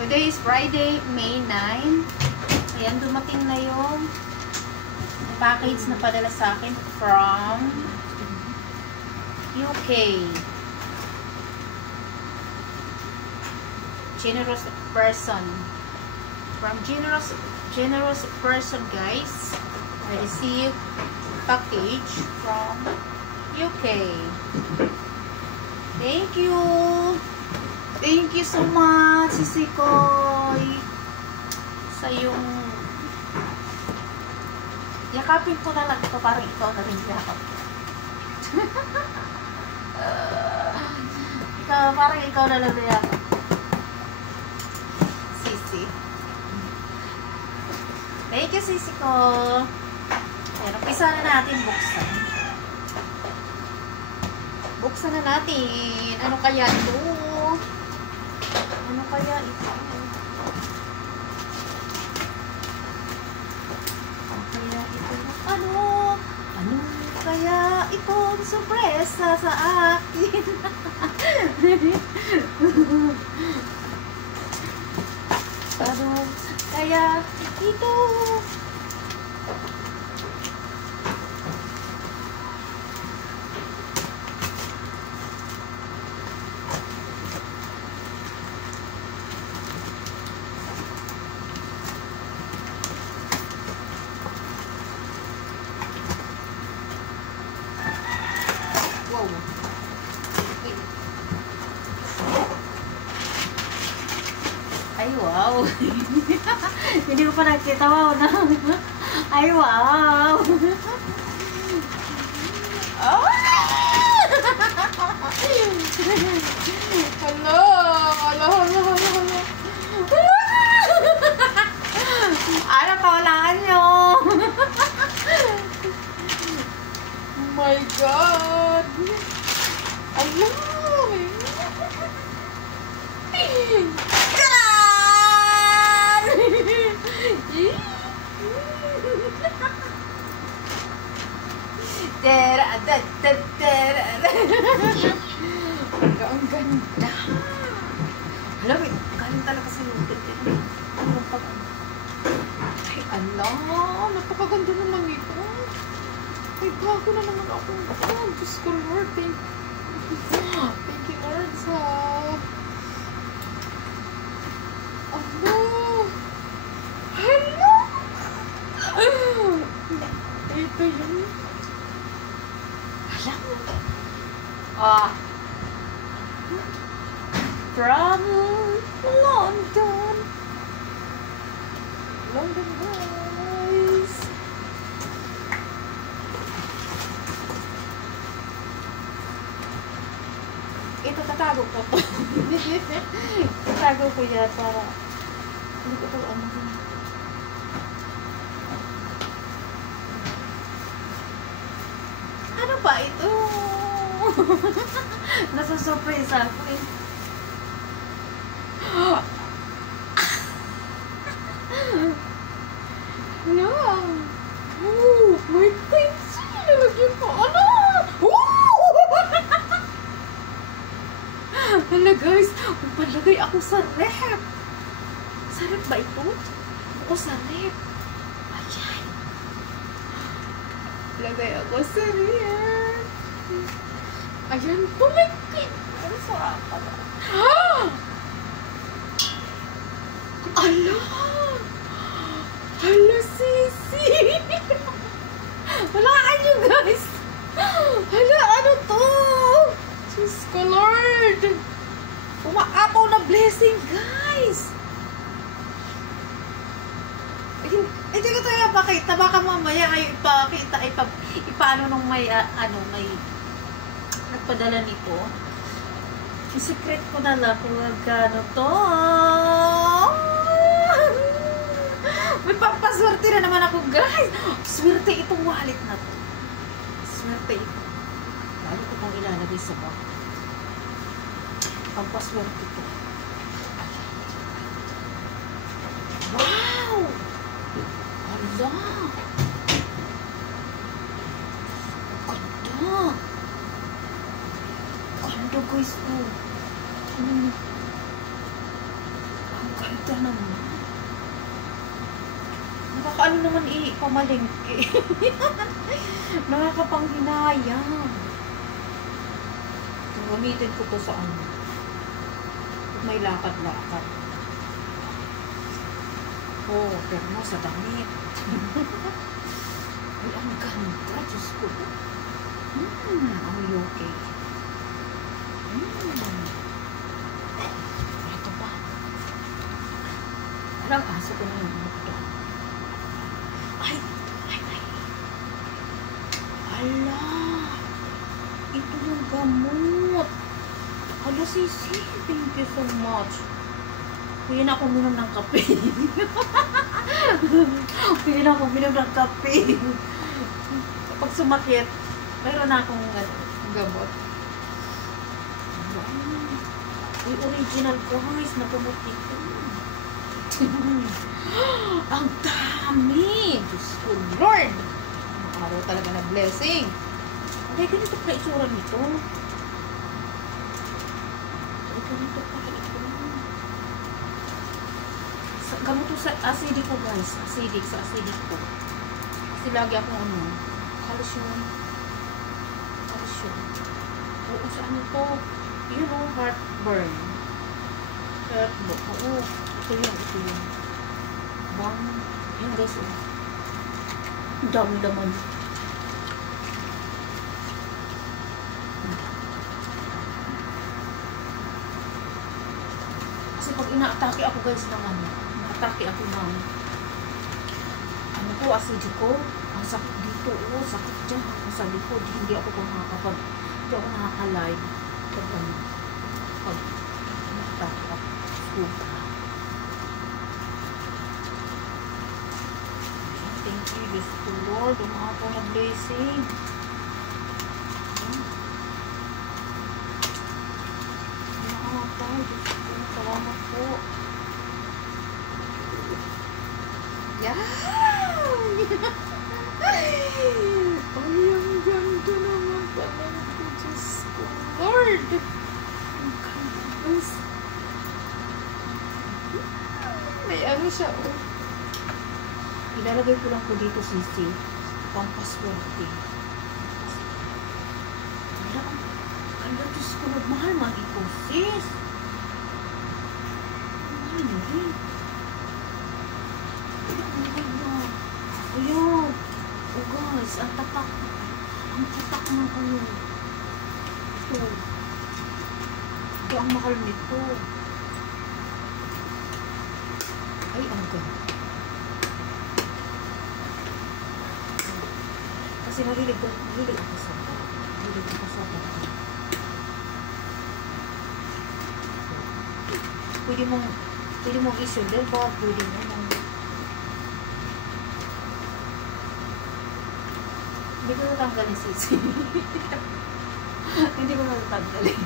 Today is Friday, May 9. Ayan, dumating na yung package na padala sa akin from UK. Generous person. From generous person, guys. I received package from UK. Thank you. Thank you so much, Sisi Koy. Sa yung yakapin ko na lang ito, parang ikaw na rin yakap. Parang ikaw na lang yakap. Sisi. Thank you, Sisi ko. Ayan, umpisa na natin buksan. Buksan na natin. Ano kaya ito? Ano kaya ito? Ano kaya ito? Ano kaya itong sorpresa sa akin? Ano kaya ito? Ay, wow. Hindi ko pa nakita. Wow na. Ay, wow. Oh! Hello. Ano kawalaan nyo? Oh my God. Hello. Ang ganda. Alam mo, galing talaga sa lutin. Ay, alam. Napakaganda naman ito. Ay, bago na naman ako. Oh, Diyos ko, Lord. Thank you, Lord, sa... Ano? Hello! Ito yun. Alam mo. From London. London, guys. Ito, tatago ko to. Tatago ko yan para hindi ko ito ano. Ano ba ito? Nasa-surprise ako eh. No. Oh, my pencil. Nalagyan ko. Ano? Hala guys, palagay ako sa rep. Sa rep ba ito? Oo, sa rep. Ayan. Palagay ako sa rep. Ayan po, my God. Ano sa pala? Ala! Hala, Sisi! Walaan nyo, guys! Hala, ano to? Diyos ko, Lord! Umaapaw na blessing, guys! Hindi ko tayo mapakita. Baka mamaya ay ipakita, ipaano nung may, may nagpadala nito. I-secret ko na lang kung magkano to. May pampaswerte na naman ako, guys. Swerte itong wallet na to. Swerte ito. Lalo ko pang ilalagay sa bag. Pampaswerte ito. Wow! Hala! Ganda! Ganda, guys. Ang ganda. ganda naman. Nakakaano naman pamalengke. Nakakapanghinayang. Gamitin ko to sa ano. May lakad-lakad. Oh, pero mo sa damit. Ay, ang ganda. Diyos ko. Ang okay. Ito pa. Parang aso ko na yung ito. Ay. Ala. Ito yung gamot. Hala, Sisi. Thank you so much. Kuya na ako minom ng kape. Kuya na ako minom ng kape. Kapag sumakit, mayroon na akong gamot. Ay, original guys. Nagamot ito. Ang dami! Diyos ko, Lord! Ang araw talaga na blessing. Okay, ganito pa itsura nito. Ganito pa ito. Gamot to sa acidic ko, guys. Acidic, sa acidic ko. Kasi lagi akong calcium. Oo, sa ano to? You know, heartburn. Heartburn. Oo, ito yun. Bang. Yan, guys. Dami naman. Kasi pag ina-atake ako, guys, ng ina-atake ako ng acidic ko. Ang sakit dito, sakit dyan. Ang sa likod, hindi ako nakaka-live. Pag ina-atake ako. Thank you, Diyos ko, Lord. Umako na blessing. Umako, Diyos ko. Salamat po. Yan! Ay, ang ganda naman talaga, Diyos ko, Lord. Ang ganda. May ano siya, Ilalagay ko lang po dito, Sisi. Pampaswerte. Ano, Diyos ko, mahal man ito, sis. Mahal na rin. Ayun. Oh, guys, ang tatak. Ang tatak ng ano. Ito. Ito ang mahal nito. Ay, ang ganda. Kasi mahilig ako sa bata. Pwede mong i-shoulder ba? Pwede mo hindi ko natanggalin, Sisi. Hindi ko natanggalin.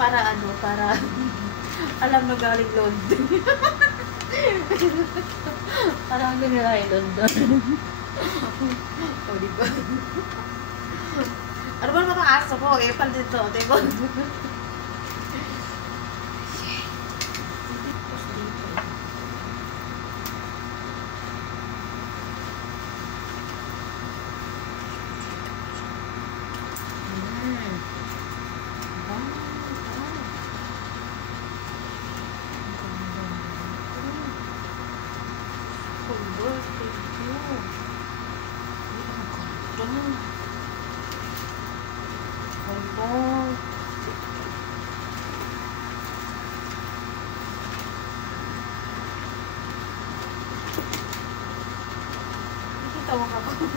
Para alam na galing London. Parang nila yung London. O, diba? Ano ba naman ang aso ko? Epal dito, diba? Tawa ako.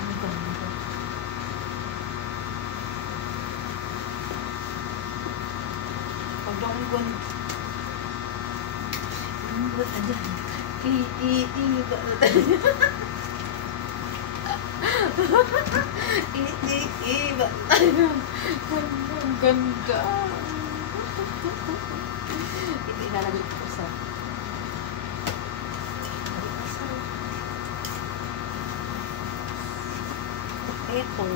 Ang ganda. Pagdang ko ba't andyan? Ba? Ba? Ang ganda. Ito ilalagay ko sa Ito.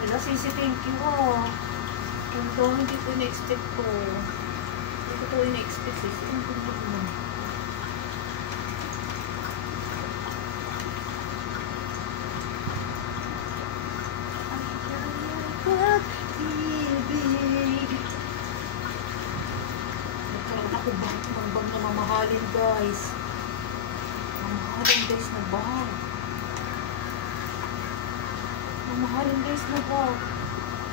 Wala, sisi, thank you. Ang dami dito in-expect ko. Ito ko in-expect, sisi. Ang ganda mo. Nagkaroon ako bang na mamahalin, guys. Mamahalin, guys, na bag. Mamahalin, guys, na bag.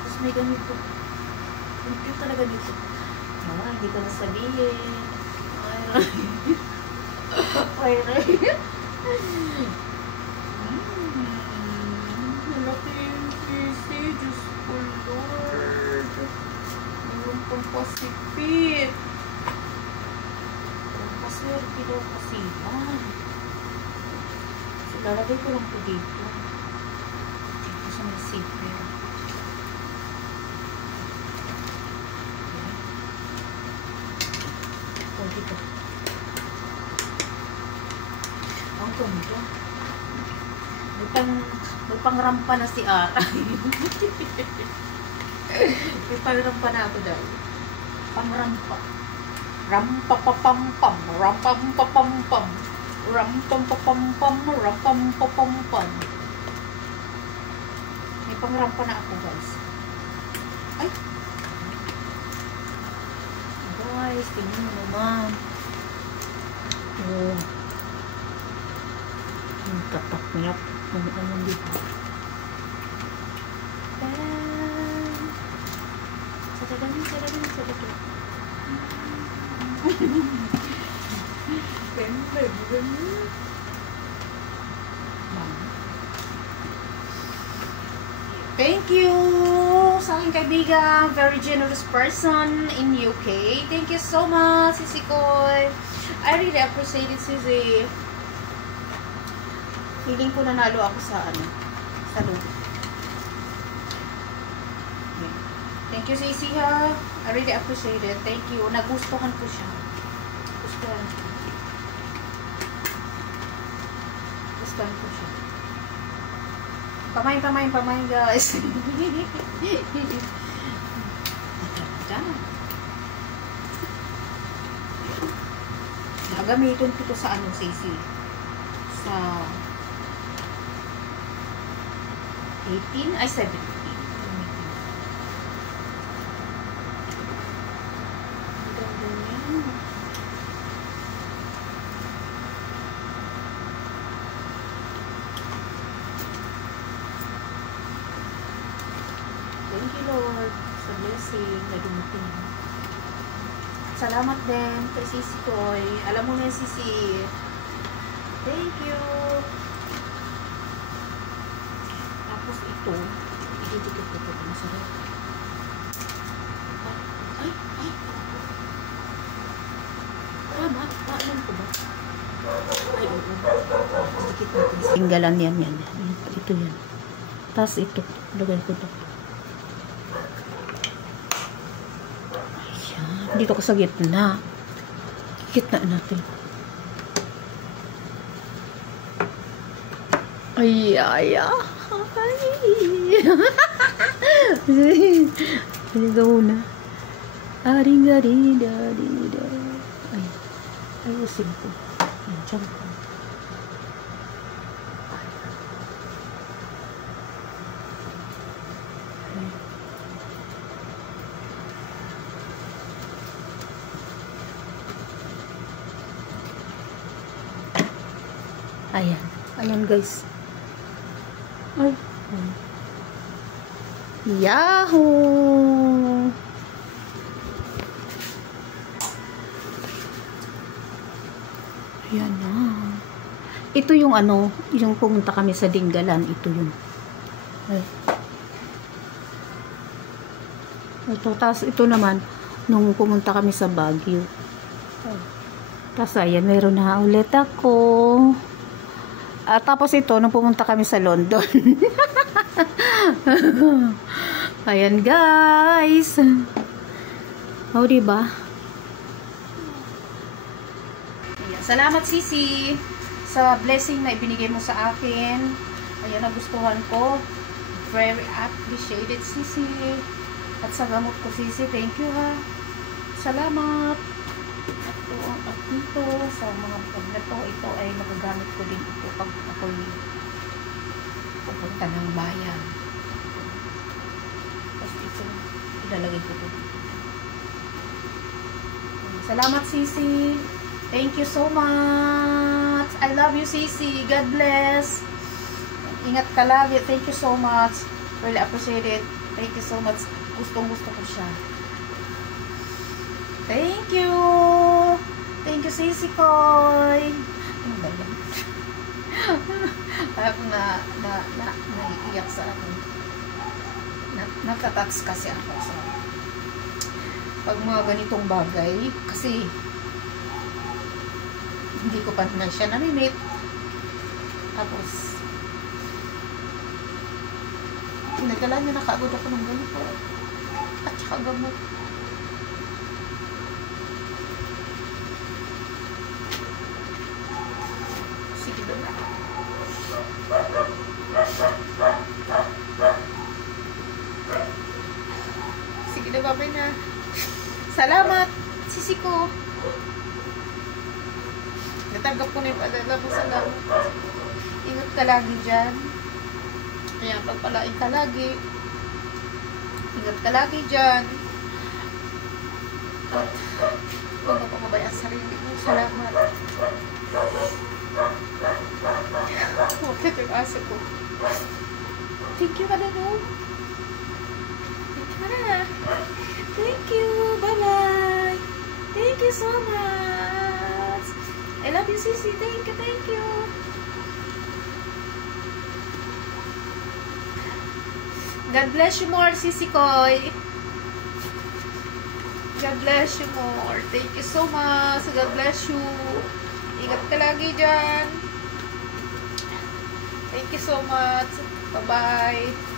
Tapos may ganito. Ang cute talaga dito. Hindi ko na sabihin. Ay, malaki yung sisi. Diyos ko, Lord. Mayroon pang pasipit. Paswerte daw kasi yan. So, lalagay ko lang ito dito. Dito sa may zipper. Dito. Ang ganda. May pangrampa na si Ara. May pangrampa na ako dahil. Pangrampa. Rampapapampam. Rampampapampam. Rampampapampam. Rampampapampam. May pangrampa na ako, guys. Ay! Guys, tingnan mo naman. Oh. Ang tatak niya. Ano dito? Sadagani. Thank you sa aking kaibigan, very generous person in UK. Thank you so much, Sisi Koy. I really appreciate it, Sisi. Feeling ko nanalo ako sa sa luto. Thank you, Sisi, ha. I really appreciate it. Thank you. Nagustuhan ko siya. Gustuhan ko siya. Pamain, guys. Gagamitin ko sa Sisi. Sa 18 ay 17. Thank you, Lord, sa blessing na dumating. Salamat din kay Sisi Koy. Alam mo na, Sisi. Thank you. Tapos ito, ididikit ko ito. Masarap. Ay. Tama ko ba? Ay, oo. Dikit natin. Tinggalan yan. Ito yan. Tapos ito. Lagay ko ito. Dito ko sa gitna. Gitna natin. Ay. Ligaw na. Aring-aring-da. Ay. Ayusin ko. Diyan ko. Ayan guys. Ay. Yahoo! Ayan na. Ito yung yung pumunta kami sa Dingalan. Ito yun. Ay. Ito. Tapos ito naman, nung pumunta kami sa Baguio. Tapos ayan, meron na ulit ako. Tapos ito, nung pumunta kami sa London. Ayan guys. O, diba? Ayan. Salamat, Sisi, sa blessing na ibinigay mo sa akin. Ayan, nagustuhan ko. Very appreciated, Sisi. At sa gamot ko, Sisi, thank you, ha. Salamat. At dito, sa mga pag na to, ito ay magagamit ko din ito pag ako'y pupunta ng bayan. Tapos ito, ilalagay ko ito. Salamat, Sisi. Thank you so much. I love you, Sisi. God bless. Ingat ka lagi. Thank you so much. Really appreciate it. Thank you so much. Gustong-gusto ko siya. Thank you. Thank you, Sisi Koy. Ano ba yan? Parang naiiyak sa akin. Natatats kasi ako sa pag mga ganitong bagay. Kasi hindi ko pa naman siya namimit. Tapos pinagdala niya, nakaabot ako ng ganito. At saka gamot. Sige na. Sige na, babay na. Salamat, Sisi ko. Natanggap ko na yung padala mo. Salamat. Ingat ka lagi dyan. Kaya pagpalain ka lagi. Ingat ka lagi dyan. At huwag mo pamabayaan sa sarili mo. Salamat. Huwag ka yung aso ko. Thank you, Madano. Thank you, Madana. Thank you. Bye-bye. Thank you so much. I love you, Sisi. Thank you, thank you. God bless you more, Sisi Koy. God bless you more. Thank you so much. God bless you. Ingat ka lagi dyan. Thank you so much. Bye-bye.